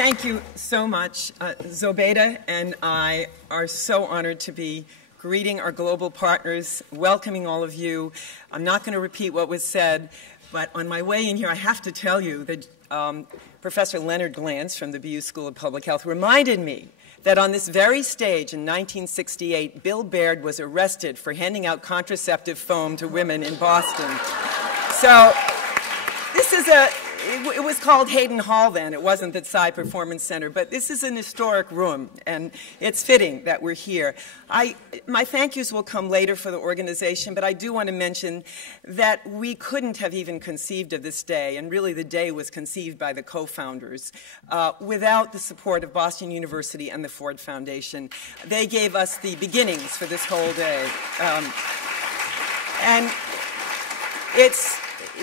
Thank you so much. Zobeida and I are so honored to be greeting our global partners, welcoming all of you. I'm not going to repeat what was said, but on my way in here, I have to tell you that Professor Leonard Glantz from the BU School of Public Health reminded me that on this very stage in 1968, Bill Baird was arrested for handing out contraceptive foam to women in Boston. So this is it was called Hayden Hall then. It wasn't the Psy Performance Center, but this is an historic room, and it's fitting that we're here. My thank yous will come later for the organization, but I do want to mention that we couldn't have even conceived of this day, and really the day was conceived by the co-founders, without the support of Boston University and the Ford Foundation. They gave us the beginnings for this whole day. And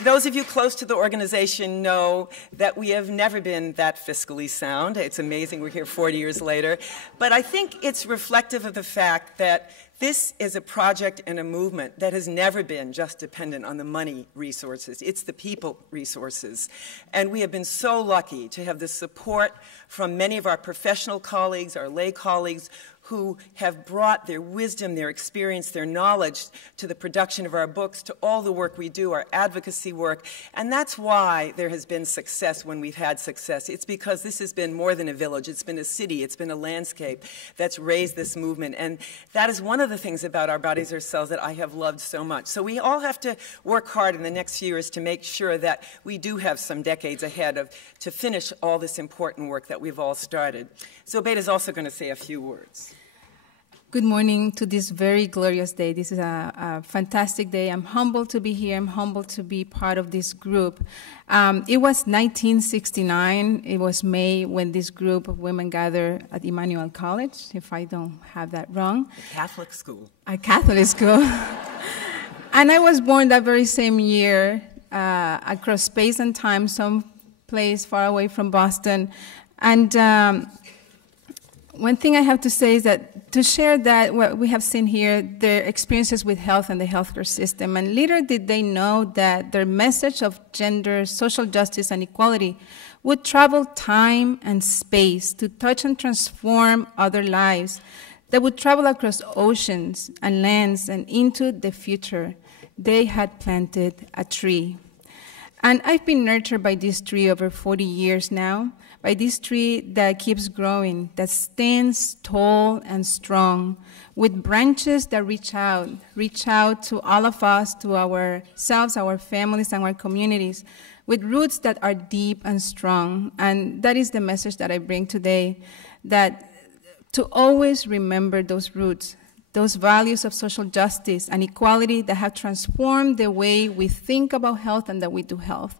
those of you close to the organization know that we have never been that fiscally sound. It's amazing we're here 40 years later. But I think it's reflective of the fact that this is a project and a movement that has never been just dependent on the money resources. It's the people resources. And we have been so lucky to have the support from many of our professional colleagues, our lay colleagues, who have brought their wisdom, their experience, their knowledge to the production of our books, to all the work we do, our advocacy work. And that's why there has been success when we've had success. It's because this has been more than a village. It's been a city. It's been a landscape that's raised this movement. And that is one of the things about Our Bodies, Our Cells that I have loved so much. So we all have to work hard in the next few years to make sure that we do have some decades ahead to finish all this important work that we've all started. Zobeida is also going to say a few words. Good morning to this very glorious day. This is a fantastic day. I'm humbled to be here. I'm humbled to be part of this group. It was 1969. It was May when this group of women gathered at Emmanuel College, if I don't have that wrong. A Catholic school. A Catholic school. And I was born that very same year across space and time, some place far away from Boston. And one thing I have to say is that to share that what we have seen here, their experiences with health and the healthcare system, and little did they know that their message of gender, social justice, and equality would travel time and space to touch and transform other lives, that would travel across oceans and lands and into the future. They had planted a tree. And I've been nurtured by this tree over 40 years now, by this tree that keeps growing, that stands tall and strong, with branches that reach out to all of us, to ourselves, our families, and our communities, with roots that are deep and strong. And that is the message that I bring today, that to always remember those roots, those values of social justice and equality that have transformed the way we think about health and that we do health,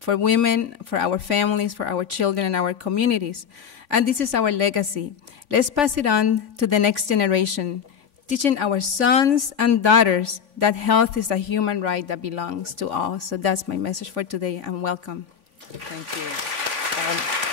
for women, for our families, for our children, and our communities. And this is our legacy. Let's pass it on to the next generation, teaching our sons and daughters that health is a human right that belongs to all. So that's my message for today, and welcome. Thank you.